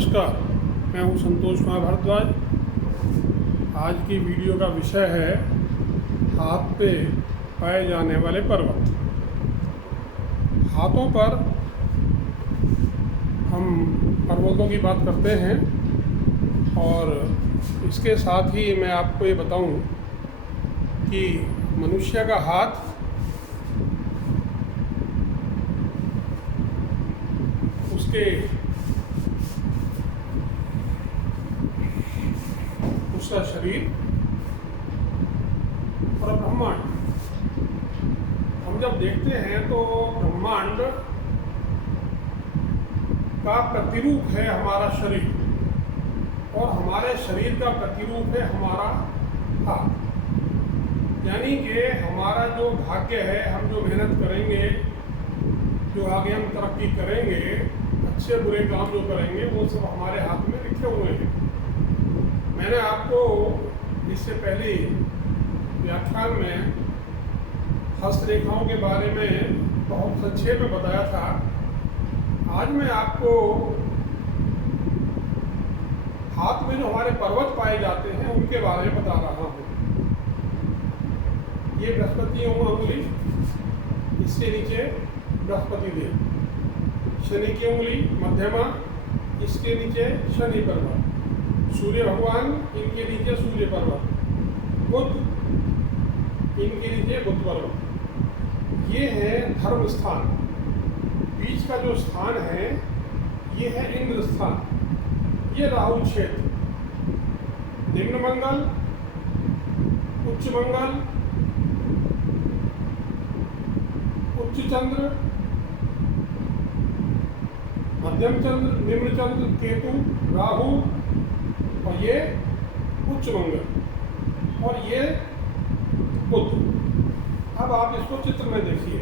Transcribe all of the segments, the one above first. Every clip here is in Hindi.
नमस्कार, मैं हूं संतोष कुमार भारद्वाज। आज की वीडियो का विषय है हाथ पे पाए जाने वाले पर्वत। हाथों पर हम पर्वतों की बात करते हैं और इसके साथ ही मैं आपको ये बताऊं कि मनुष्य का हाथ उसका शरीर और ब्रह्मांड, हम जब देखते हैं तो ब्रह्मांड का प्रतिरूप है हमारा शरीर और हमारे शरीर का प्रतिरूप है हमारा हाथ। यानी कि हमारा जो भाग्य है, हम जो मेहनत करेंगे, जो आगे हम तरक्की करेंगे, अच्छे बुरे काम जो करेंगे, वो सब हमारे हाथ में लिखे हुए हैं। मैंने आपको इससे पहले व्याख्यान में हस्तरेखाओं के बारे में बहुत संक्षेप में बताया था। आज मैं आपको हाथ में जो हमारे पर्वत पाए जाते हैं उनके बारे में बता रहा हूँ। ये बृहस्पति अंगुली, इसके नीचे बृहस्पति देव, शनि की उंगली मध्यमा, इसके नीचे शनि पर्वत, सूर्य भगवान इनके नीचे सूर्य पर्वत, बुध इनके नीचे बुध पर्वत। ये है धर्म स्थान। बीच का जो स्थान है ये है इंद्र स्थान, ये राहु क्षेत्र। निम्न मंगल, उच्च मंगल, उच्च चंद्र, मध्यम चंद्र, निम्न चंद्र, केतु, राहु और ये उच्च मंगल और ये बुध। अब आप इसको चित्र में देखिए।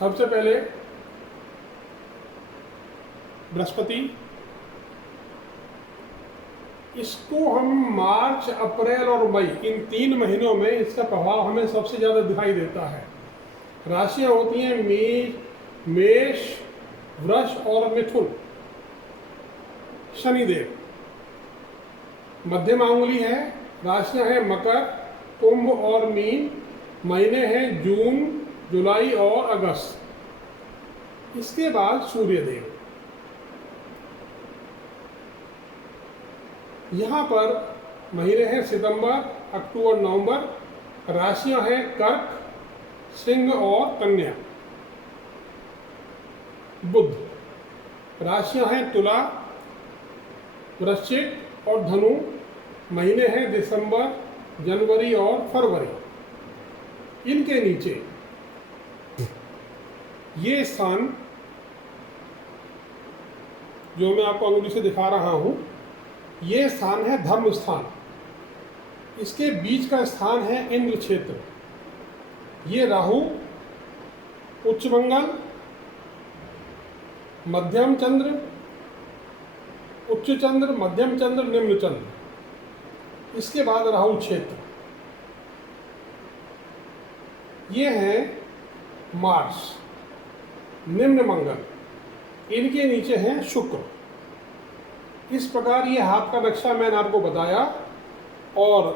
सबसे पहले बृहस्पति, इसको हम मार्च, अप्रैल और मई, इन 3 महीनों में इसका प्रभाव हमें सबसे ज़्यादा दिखाई देता है। राशियां होती हैं मेष, वृष और मिथुन। शनिदेव मध्यमा अंगुली है। राशियां हैं मकर, कुंभ और मीन। महीने हैं जून, जुलाई और अगस्त। इसके बाद सूर्यदेव। यहाँ पर महीने हैं सितंबर, अक्टूबर, नवंबर। राशियां हैं कर्क, सिंह और कन्या। बुध। राशियां हैं तुला, वृश्चिक और धनु। महीने हैं दिसंबर, जनवरी और फरवरी। इनके नीचे ये स्थान जो मैं आपको अंगुली से दिखा रहा हूं, ये स्थान है धर्म स्थान। इसके बीच का स्थान है इंद्र क्षेत्र। ये राहु, उच्च मंगल, मध्यम चंद्र, उच्च चंद्र, मध्यम चंद्र, निम्न चंद्र। इसके बाद राहु क्षेत्र। ये है मार्स, निम्न मंगल। इनके नीचे हैं शुक्र। इस प्रकार ये हाथ का नक्शा मैंने आपको बताया। और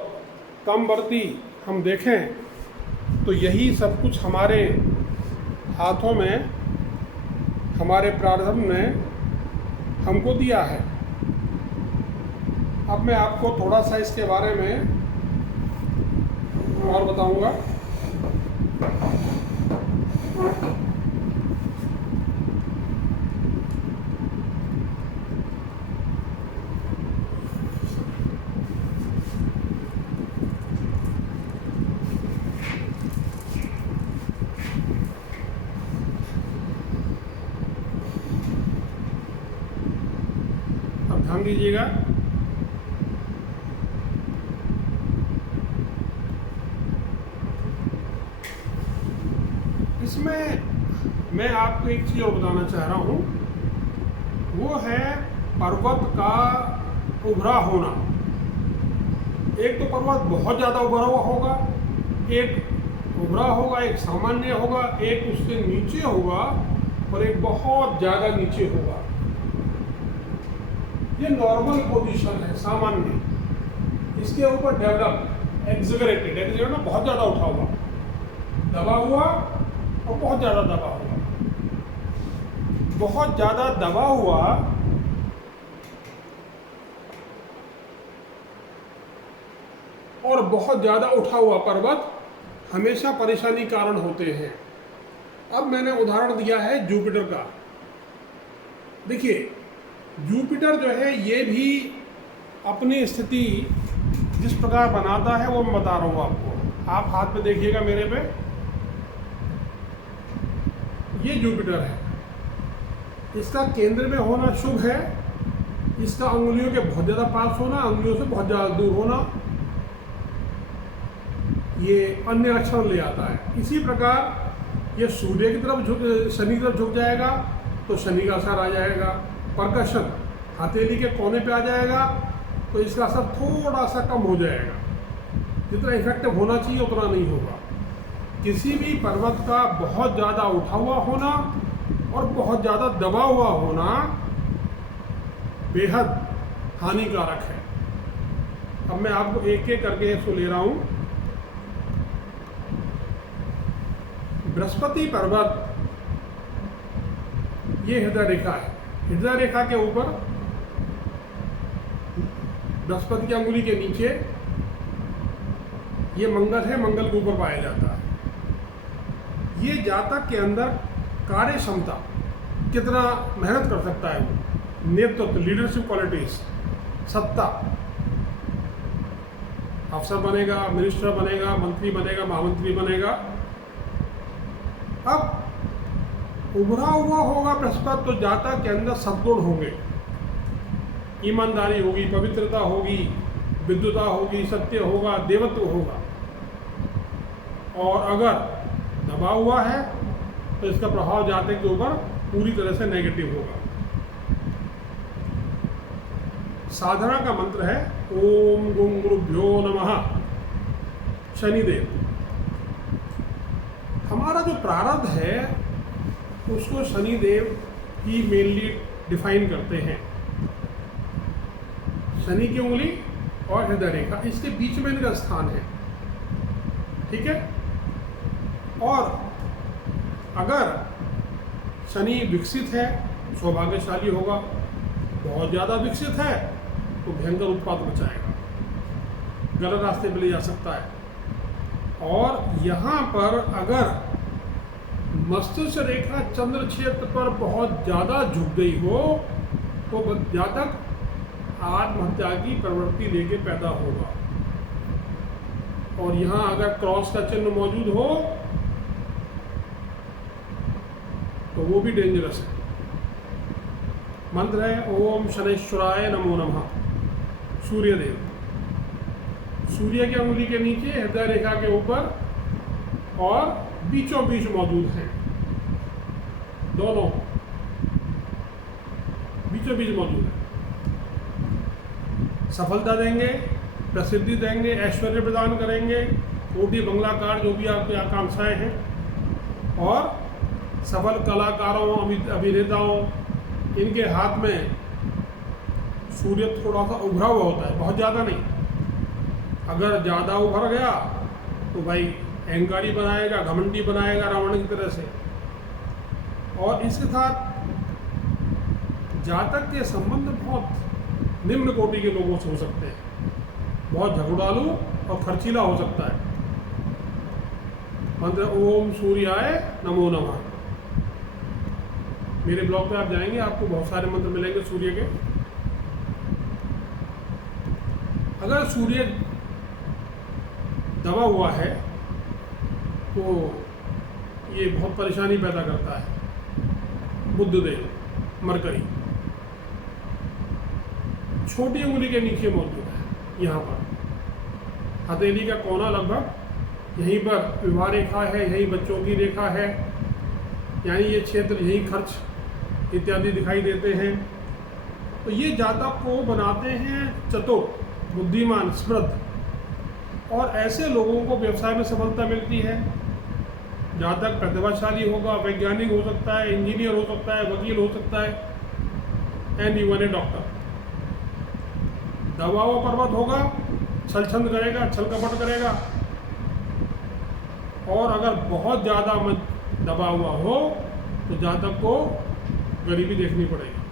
कमवर्ती हम देखें तो यही सब कुछ हमारे हाथों में, हमारे प्रारब्ध ने हमको दिया है। अब मैं आपको थोड़ा सा इसके बारे में और बताऊंगा। ध्यान दीजिएगा। इसमें मैं आपको एक चीज और बताना चाह रहा हूं, वो है पर्वत का उभरा होना। एक तो पर्वत बहुत ज़्यादा उभरा हुआ होगा, एक उभरा होगा, एक सामान्य होगा, एक उससे नीचे होगा और एक बहुत ज़्यादा नीचे होगा। ये नॉर्मल पोजीशन है, सामान्य। इसके ऊपर डेवलप, एक्सग्रेटेड, एक्सग्रेटेड बहुत ज़्यादा उठा हुआ, दबा हुआ और बहुत ज़्यादा दबा हुआ। बहुत ज़्यादा दबा हुआ और बहुत ज़्यादा उठा हुआ पर्वत हमेशा परेशानी कारण होते हैं। अब मैंने उदाहरण दिया है जुपिटर का। देखिए, जुपिटर जो है ये भी अपनी स्थिति जिस प्रकार बनाता है वो मैं बता रहा हूँ आपको। आप हाथ में देखिएगा मेरे पे, ये जुपिटर है। इसका केंद्र में होना शुभ है, इसका अंगुलियों के बहुत ज़्यादा पास होना, अंगुलियों से बहुत ज़्यादा दूर होना, ये अन्य लक्षण ले आता है। इसी प्रकार ये सूर्य की तरफ झुक, शनि की तरफ झुक जाएगा तो शनि का असर आ जाएगा। परकर्षण हथेली के कोने पे आ जाएगा तो इसका असर थोड़ा सा कम हो जाएगा, जितना इफेक्टिव होना चाहिए उतना नहीं होगा। किसी भी पर्वत का बहुत ज़्यादा उठा हुआ होना और बहुत ज़्यादा दबा हुआ होना बेहद हानिकारक है। अब मैं आपको एक एक करके इसको ले रहा हूँ। बृहस्पति पर्वत, ये हृदय रेखा है। हृदय रेखा के ऊपर बृहस्पति की अंगुली के नीचे ये मंगल है, मंगल के ऊपर पाया जाता है। ये जातक के अंदर कार्य क्षमता, कितना मेहनत कर सकता है वो, नेतृत्व, लीडरशिप क्वालिटीज, सत्ता, अफसर बनेगा, मिनिस्टर बनेगा, मंत्री बनेगा, महामंत्री बनेगा। अब उभरा हुआ होगा बृहस्पति तो जातक के अंदर सद्गुण होंगे, ईमानदारी होगी, पवित्रता होगी, विद्युता होगी, सत्य होगा, देवत्व होगा। और अगर दबा हुआ है तो इसका प्रभाव जातक के ऊपर पूरी तरह से नेगेटिव होगा। साधना का मंत्र है ओम गुं गुरुभ्यो नमः। शनिदेव, हमारा जो प्रारब्ध है उसको शनिदेव ही मेनली डिफाइन करते हैं। शनि की उंगली और हृदय रेखा, इसके बीच में इनका स्थान है, ठीक है। और अगर शनि विकसित है सौभाग्यशाली होगा, बहुत ज़्यादा विकसित है तो भयंकर उत्पात मचाएगा, गलत रास्ते पे ले जा सकता है। और यहाँ पर अगर मस्तिष्क रेखा चंद्र क्षेत्र पर बहुत ज़्यादा झुक गई हो तो जातक आत्महत्या की प्रवृत्ति लेके पैदा होगा। और यहाँ अगर क्रॉस का चिन्ह मौजूद हो तो वो भी डेंजरस है। मंत्र है ओम शनैश्वराय नमो नमः। सूर्यदेव, सूर्य की अंगुली के नीचे हृदय रेखा के ऊपर और बीचों बीच मौजूद हैं, दोनों बीचों बीच मौजूद है। सफलता देंगे, प्रसिद्धि देंगे, ऐश्वर्य प्रदान करेंगे, कोठी बंगला कार जो भी आपकी आकांक्षाएं हैं। और सफल कलाकारों, अभिनेताओं, इनके हाथ में सूर्य थोड़ा सा उभरा हुआ होता है, बहुत ज़्यादा नहीं। अगर ज़्यादा उभर गया तो भाई अहंकारी बनाएगा, घमंडी बनाएगा, रावण की तरह से। और इसके साथ जातक के संबंध बहुत निम्न कोटि के लोगों से हो सकते हैं, बहुत झगड़ालू और खर्चीला हो सकता है। मंत्र ओम सूर्याय नमो नमः। मेरे ब्लॉग पे आप जाएंगे, आपको बहुत सारे मंत्र मिलेंगे सूर्य के। अगर सूर्य दबा हुआ है तो ये बहुत परेशानी पैदा करता है। बुधदेव, मरकरी छोटी उंगली के नीचे मौजूद है, यहाँ पर हथेली का कोना लगभग यहीं पर विवाह रेखा है, यहीं बच्चों की रेखा है, यानी ये क्षेत्र यहीं खर्च इत्यादि दिखाई देते हैं। तो ये जातक को बनाते हैं चतुर, बुद्धिमान, समृद्ध, और ऐसे लोगों को व्यवसाय में सफलता मिलती है। जातक प्रतिभाशाली होगा, वैज्ञानिक हो सकता है, इंजीनियर हो सकता है, वकील हो सकता है, एंड इवन ए डॉक्टर। दबा हुआ पर्वत होगा, छल छंद करेगा, छल कपट करेगा, और अगर बहुत ज़्यादा दबा हुआ हो तो जातक को गरीबी देखनी पड़ेगी।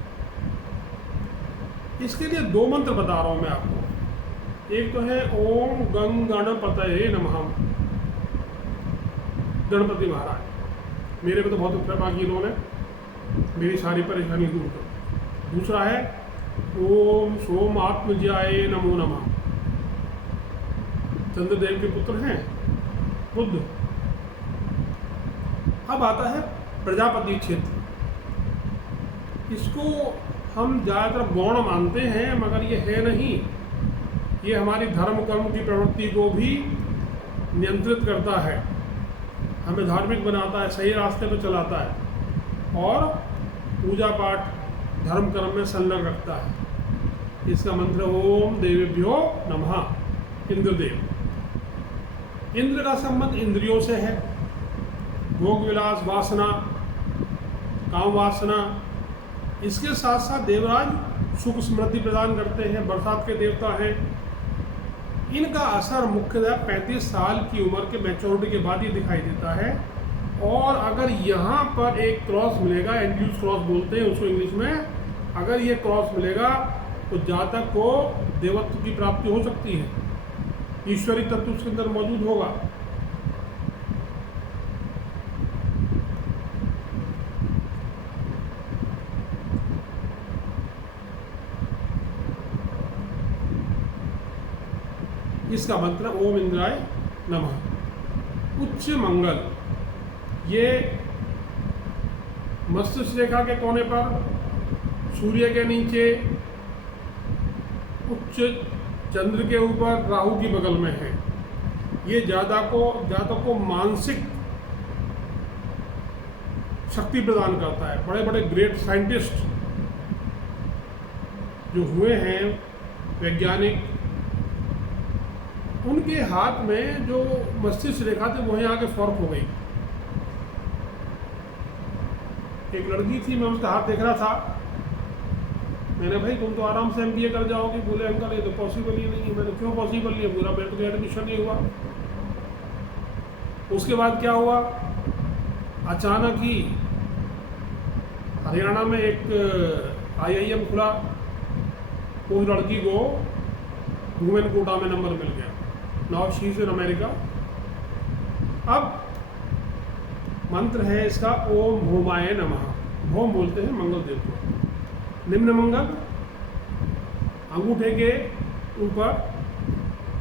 इसके लिए 2 मंत्र बता रहा हूँ मैं आपको। एक तो है ओम गंग गणपतये नमः, गणपति महाराज, मेरे पे तो बहुत कृपा की इन्होंने, मेरी सारी परेशानी दूर कर। दूसरा है ओम सोम आत्मज्याय नमो नमः, चंद्रदेव के पुत्र हैं बुद्ध। अब आता है प्रजापति क्षेत्र। इसको हम ज़्यादातर गौण मानते हैं, मगर ये है नहीं। ये हमारी धर्म कर्म की प्रवृत्ति को भी नियंत्रित करता है, हमें धार्मिक बनाता है, सही रास्ते पर चलाता है और पूजा पाठ धर्म कर्म में संलग्न रखता है। इसका मंत्र ओम देवेभ्यो नमः। इंद्रदेव, इंद्र का संबंध इंद्रियों से है। भोग विलास वासना, काम वासना, इसके साथ साथ देवराज सुख समृद्धि प्रदान करते हैं, बरसात के देवता हैं। इनका असर मुख्यतः 35 साल की उम्र के मैच्योरिटी के बाद ही दिखाई देता है। और अगर यहाँ पर एक क्रॉस मिलेगा, एंड्यूस क्रॉस बोलते हैं उसको इंग्लिश में, अगर ये क्रॉस मिलेगा तो जातक को देवत्व की प्राप्ति हो सकती है, ईश्वरी तत्व उसके अंदर मौजूद होगा। इसका मंत्र ओम इंद्राय नमः। उच्च मंगल, ये मस्तिष्क रेखा के कोने पर, सूर्य के नीचे, उच्च चंद्र के ऊपर, राहु की बगल में है। ये जातक को मानसिक शक्ति प्रदान करता है। बड़े बड़े ग्रेट साइंटिस्ट जो हुए हैं, वैज्ञानिक, उनके हाथ में जो मस्तिष्क रेखा थी वहीं आके फॉर्क हो गई। एक लड़की थी, मैं उसका हाथ देख रहा था, मैंने भाई तुम तो आराम से MBA कर जाओगी। बोले अंकल ये तो पॉसिबल ही नहीं है। मैंने क्यों पॉसिबल नहीं है? पूरा मेरे तो एडमिशन नहीं हुआ। उसके बाद क्या हुआ, अचानक ही हरियाणा में एक IIM खुला, उस लड़की को वुमेन कोटा में नंबर मिल गया। Now she is in America. अब मंत्र है इसका ओम भौमाय नमः। भौम बोलते हैं मंगल देव को। निम्न मंगल, अंगूठे के ऊपर,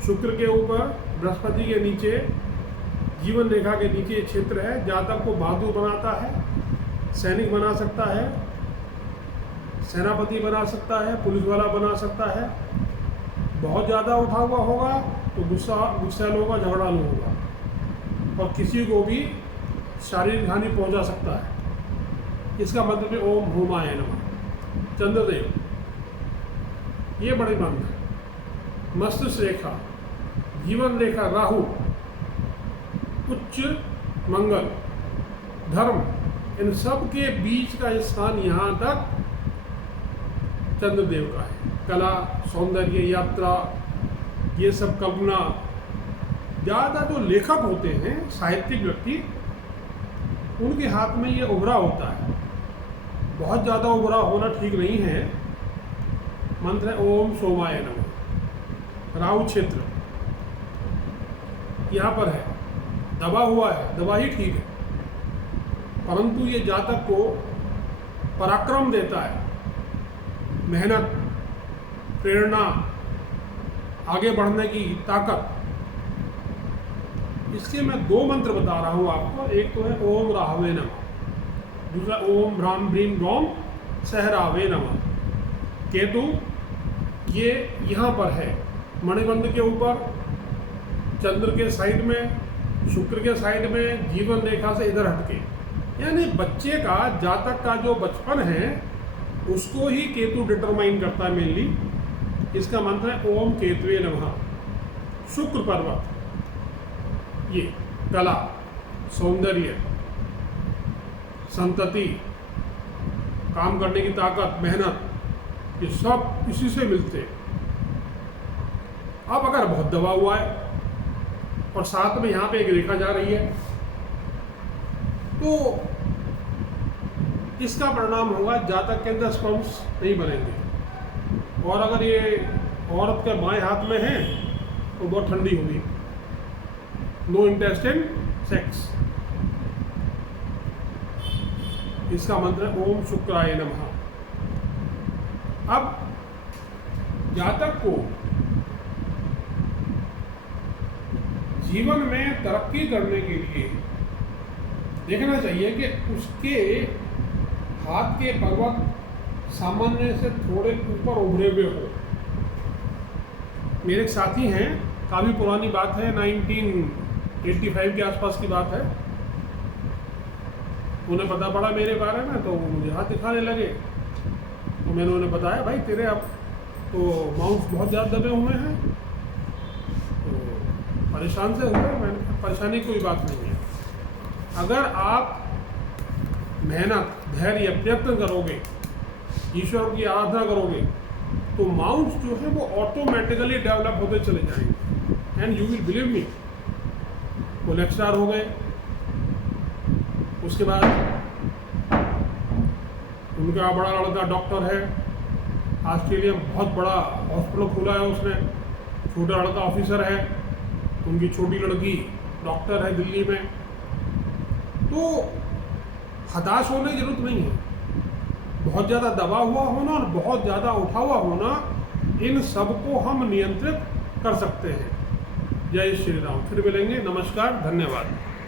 शुक्र के ऊपर, बृहस्पति के नीचे, जीवन रेखा के नीचे क्षेत्र है। जातक को बहादुर बनाता है, सैनिक बना सकता है, सेनापति बना सकता है, पुलिस वाला बना सकता है। बहुत ज़्यादा उठा हुआ होगा तो गुस्सैल होगा, झगड़ालू होगा और किसी को भी शारीरिक हानि पहुंचा सकता है। इसका मतलब है ओम भौमाय नमः। चंद्रदेव, ये बड़े मंत्र है। मस्तिष्क रेखा, जीवन रेखा राहु, उच्च मंगल, धर्म, इन सब के बीच का स्थान यहाँ तक चंद्रदेव का है। कला, सौंदर्य, यात्रा, ये सब कल्पना। ज़्यादा जो लेखक होते हैं, साहित्यिक व्यक्ति, उनके हाथ में ये उभरा होता है। बहुत ज़्यादा उभरा होना ठीक नहीं है। मंत्र है ओम सोमाय नमः। राहु क्षेत्र यहाँ पर है, दबा हुआ है, दबा ही ठीक है, परंतु ये जातक को पराक्रम देता है, मेहनत, प्रेरणा, आगे बढ़ने की ताकत। इसके मैं 2 मंत्र बता रहा हूँ आपको। एक तो है ओम राहवे नमः, दूसरा ओम भ्राम भ्रीम गौम सहरावे नमः। केतु, ये यहाँ पर है, मणिबंध के ऊपर, चंद्र के साइड में, शुक्र के साइड में, जीवन रेखा से इधर हटके। यानी बच्चे का, जातक का जो बचपन है उसको ही केतु डिटरमाइन करता है मेनली। इसका मंत्र है ओम केतुवे नमः। शुक्र पर्वत, ये कला, सौंदर्य, संतति, काम करने की ताकत, मेहनत, ये सब इसी से मिलते हैं। अब अगर बहुत दबा हुआ है और साथ में यहाँ पे एक रेखा जा रही है, तो इसका परिणाम होगा जातक के अंदर स्पर्म्स नहीं बनेंगे। और अगर ये औरत के बाएं हाथ में है तो बहुत ठंडी होगी, नो इंटेस्टाइन सेक्स। इसका मंत्र है ओम शुक्राय नमः। अब जातक को जीवन में तरक्की करने के लिए देखना चाहिए कि उसके हाथ के पर्वत सामान्य से थोड़े ऊपर उभरे हुए हो। मेरे एक साथी हैं, काफ़ी पुरानी बात है, 1985 के आसपास की बात है, उन्हें पता पड़ा मेरे बारे में तो मुझे हाथ दिखाने लगे। तो मैंने उन्हें बताया, भाई तेरे अब तो माउस बहुत ज़्यादा दबे हुए हैं, तो परेशान से हुए। मैंने कहा परेशानी कोई बात नहीं है, अगर आप मेहनत, धैर्य, प्रयत्न करोगे, ईश्वर की आराधना करोगे, तो माउस जो है वो ऑटोमेटिकली डेवलप होते चले जाएंगे। And you will believe me, वो लेक्चरर हो गए। उसके बाद उनका बड़ा लड़का डॉक्टर है, ऑस्ट्रेलिया में बहुत बड़ा हॉस्पिटल खोला है उसने। छोटा लड़का ऑफिसर है, उनकी छोटी लड़की डॉक्टर है दिल्ली में। तो हताश होने की जरूरत नहीं है। बहुत ज़्यादा दबा हुआ होना और बहुत ज़्यादा उठा हुआ होना, इन सबको हम नियंत्रित कर सकते हैं। जय श्री राम। फिर मिलेंगे। नमस्कार, धन्यवाद।